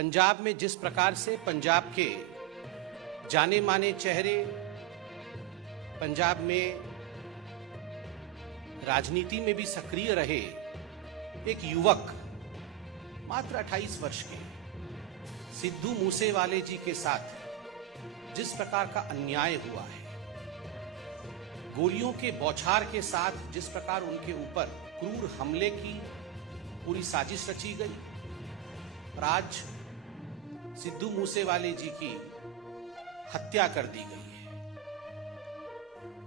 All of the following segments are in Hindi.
पंजाब में जिस प्रकार से पंजाब के जाने माने चेहरे पंजाब में राजनीति में भी सक्रिय रहे, एक युवक मात्र 28 वर्ष के सिद्धू मूसेवाले जी के साथ जिस प्रकार का अन्याय हुआ है, गोलियों के बौछार के साथ जिस प्रकार उनके ऊपर क्रूर हमले की पूरी साजिश रची गई और आज सिद्धू मूसेवाले जी की हत्या कर दी गई है,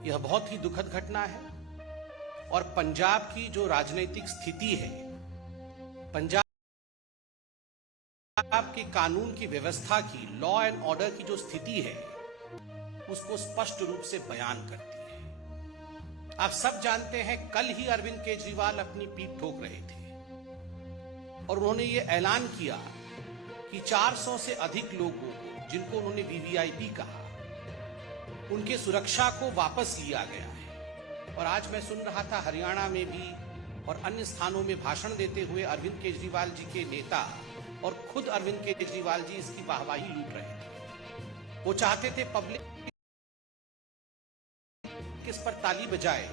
यह बहुत ही दुखद घटना है। और पंजाब की जो राजनीतिक स्थिति है, पंजाब की कानून की व्यवस्था की, लॉ एंड ऑर्डर की जो स्थिति है, उसको स्पष्ट रूप से बयान करती है। आप सब जानते हैं, कल ही अरविंद केजरीवाल अपनी पीठ ठोक रहे थे और उन्होंने ये ऐलान किया कि 400 से अधिक लोगों को, जिनको उन्होंने वीवीआईपी कहा, उनके सुरक्षा को वापस लिया गया है। और आज मैं सुन रहा था हरियाणा में भी और अन्य स्थानों में भाषण देते हुए अरविंद केजरीवाल जी के नेता और खुद अरविंद केजरीवाल जी इसकी वाहवाही लूट रहे थे। वो चाहते थे पब्लिक किस पर ताली बजाए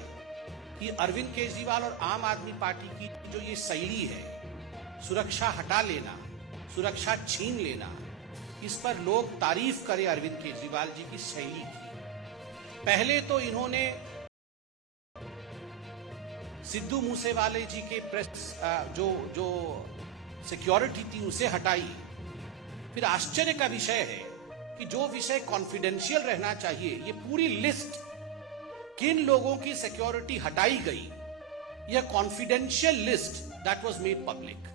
कि अरविंद केजरीवाल और आम आदमी पार्टी की जो ये शैली है, सुरक्षा हटा लेना, सुरक्षा छीन लेना, इस पर लोग तारीफ करें अरविंद केजरीवाल जी की शैली की। पहले तो इन्होंने सिद्धू मूसेवाले जी के प्रेस जो सिक्योरिटी थी उसे हटाई। फिर आश्चर्य का विषय है कि जो विषय कॉन्फिडेंशियल रहना चाहिए, ये पूरी लिस्ट किन लोगों की सिक्योरिटी हटाई गई, यह confidential list that was made public.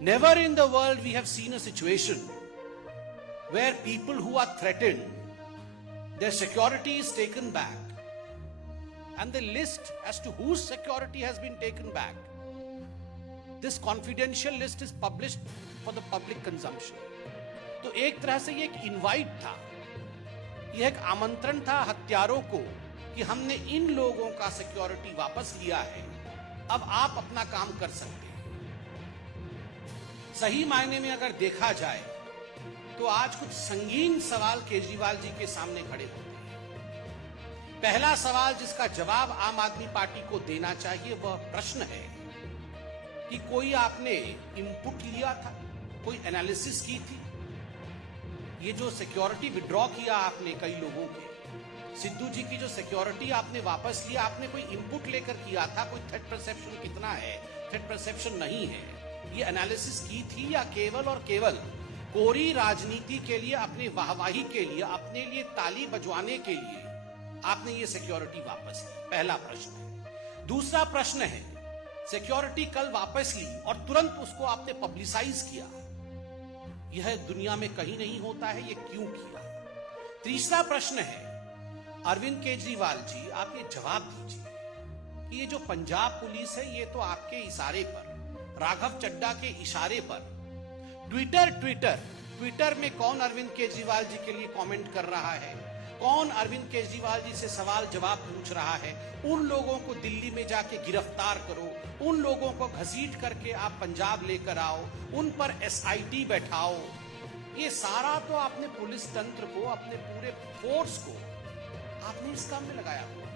Never in the world we have seen a situation where people who are threatened, their security is taken back, and the list as to whose security has been taken back, this confidential list is published for the public consumption. तो एक तरह से ये एक इनवाइट था, यह एक आमंत्रण था हत्यारों को कि हमने इन लोगों का सिक्योरिटी वापस लिया है, अब आप अपना काम कर सकते हैं। सही मायने में अगर देखा जाए तो आज कुछ संगीन सवाल केजरीवाल जी के सामने खड़े होते हैं। पहला सवाल जिसका जवाब आम आदमी पार्टी को देना चाहिए, वह प्रश्न है कि कोई आपने इनपुट लिया था, कोई एनालिसिस की थी? ये जो सिक्योरिटी विड्रॉ किया आपने कई लोगों के, सिद्धू जी की जो सिक्योरिटी आपने वापस लिया, आपने कोई इनपुट लेकर किया था? कोई थ्रेट परसेप्शन कितना है, थ्रेट परसेप्शन नहीं है, ये एनालिसिस की थी या केवल और केवल कोरी राजनीति के लिए, अपने वाहवाही के लिए, अपने लिए ताली बजवाने के लिए आपने ये सिक्योरिटी वापस ली? पहला प्रश्न है। दूसरा प्रश्न है, सिक्योरिटी कल वापस ली और तुरंत उसको आपने पब्लिसाइज किया, यह दुनिया में कहीं नहीं होता है, ये क्यों किया? तीसरा प्रश्न है, अरविंद केजरीवाल जी, आप ये जवाब दीजिए कि ये जो पंजाब पुलिस है, ये तो आपके इशारे पर, राघव चड्ढा के इशारे पर ट्विटर में कौन अरविंद केजरीवाल जी के लिए कमेंट कर रहा है, कौन अरविंद केजरीवाल जी से सवाल जवाब पूछ रहा है, उन लोगों को दिल्ली में जाके गिरफ्तार करो, उन लोगों को घसीट करके आप पंजाब लेकर आओ, उन पर एसआईटी बैठाओ। ये सारा तो आपने पुलिस तंत्र को, अपने पूरे फोर्स को आपने इस काम में लगाया हुआ।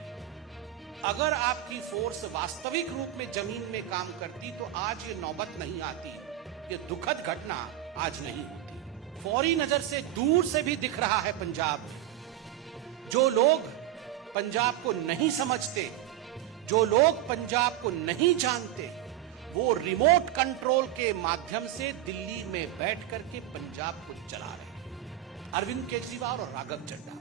अगर आपकी फोर्स वास्तविक रूप में जमीन में काम करती तो आज ये नौबत नहीं आती, ये दुखद घटना आज नहीं होती। फौरी नजर से दूर से भी दिख रहा है पंजाब में, जो लोग पंजाब को नहीं समझते, जो लोग पंजाब को नहीं जानते, वो रिमोट कंट्रोल के माध्यम से दिल्ली में बैठ करके पंजाब को चला रहे हैं। अरविंद केजरीवाल और राघव चड्ढा,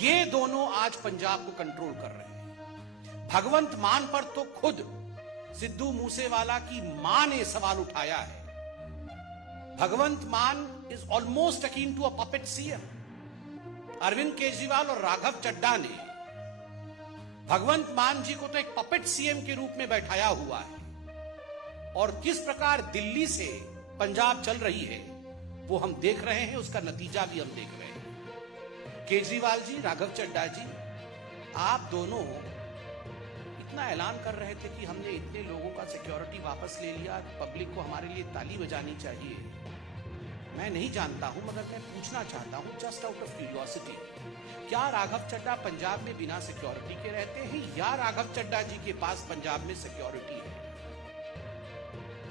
ये दोनों आज पंजाब को कंट्रोल कर रहे हैं। भगवंत मान पर तो खुद सिद्धू मूसेवाला की मां ने सवाल उठाया है। Bhagwant Mann is almost akin to a puppet CM. Arvind Kejriwal और राघव चड्ढा ने भगवंत मान जी को तो एक पपेट सीएम के रूप में बैठाया हुआ है और किस प्रकार दिल्ली से पंजाब चल रही है वो हम देख रहे हैं, उसका नतीजा भी हम देख रहे हैं। केजरीवाल जी, राघव चड्ढा जी, आप दोनों इतना ऐलान कर रहे थे कि हमने इतने लोगों का सिक्योरिटी वापस ले लिया, पब्लिक को हमारे लिए ताली बजानी चाहिए। मैं नहीं जानता हूं, मगर मैं पूछना चाहता हूं जस्ट आउट ऑफ क्यूरियोसिटी, क्या राघव चड्ढा पंजाब में बिना सिक्योरिटी के रहते हैं या राघव चड्ढा जी के पास पंजाब में सिक्योरिटी है?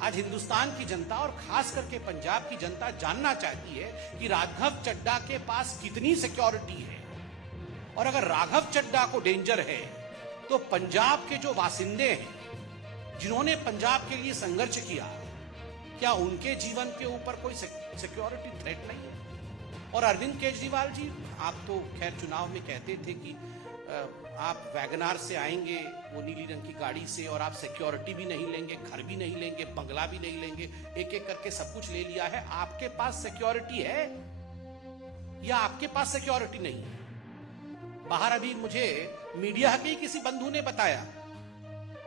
आज हिंदुस्तान की जनता और खास करके पंजाब की जनता जानना चाहती है कि राघव चड्ढा के पास कितनी सिक्योरिटी है, और अगर राघव चड्ढा को डेंजर है तो पंजाब के जो वासिंदे हैं जिन्होंने पंजाब के लिए संघर्ष किया, क्या उनके जीवन के ऊपर कोई सिक्योरिटी थ्रेट नहीं है? और अरविंद केजरीवाल जी, आप तो खैर चुनाव में कहते थे कि आप वैगनार से आएंगे वो नीली रंग की गाड़ी से, और आप सिक्योरिटी भी नहीं लेंगे, घर भी नहीं लेंगे, बंगला भी नहीं लेंगे, एक एक करके सब कुछ ले लिया है। आपके पास सिक्योरिटी है या आपके पास सिक्योरिटी नहीं है? बाहर अभी मुझे मीडिया के किसी बंधु ने बताया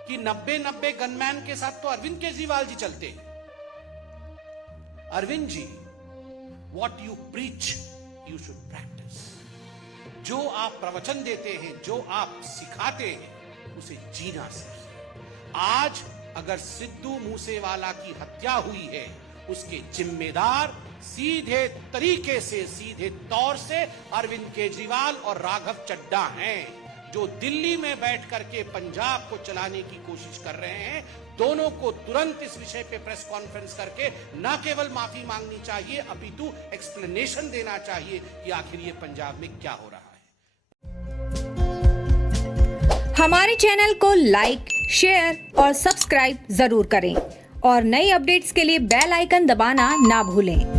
कि 90 गनमैन के साथ तो अरविंद केजरीवाल जी चलते हैं। Arvind ji, what you preach you should practice. जो आप प्रवचन देते हैं, जो आप सिखाते हैं, उसे जीना सीखिए। आज अगर सिद्धू मूसेवाला की हत्या हुई है, उसके जिम्मेदार सीधे तरीके से, सीधे तौर से अरविंद केजरीवाल और राघव चड्ढा हैं, जो दिल्ली में बैठ करके पंजाब को चलाने की कोशिश कर रहे हैं। दोनों को तुरंत इस विषय पे प्रेस कॉन्फ्रेंस करके न केवल माफी मांगनी चाहिए, अपितु एक्सप्लेनेशन देना चाहिए कि आखिर ये पंजाब में क्या हो रहा है। हमारे चैनल को लाइक, शेयर और सब्सक्राइब जरूर करें और नई अपडेट्स के लिए बेल आइकन दबाना ना भूलें।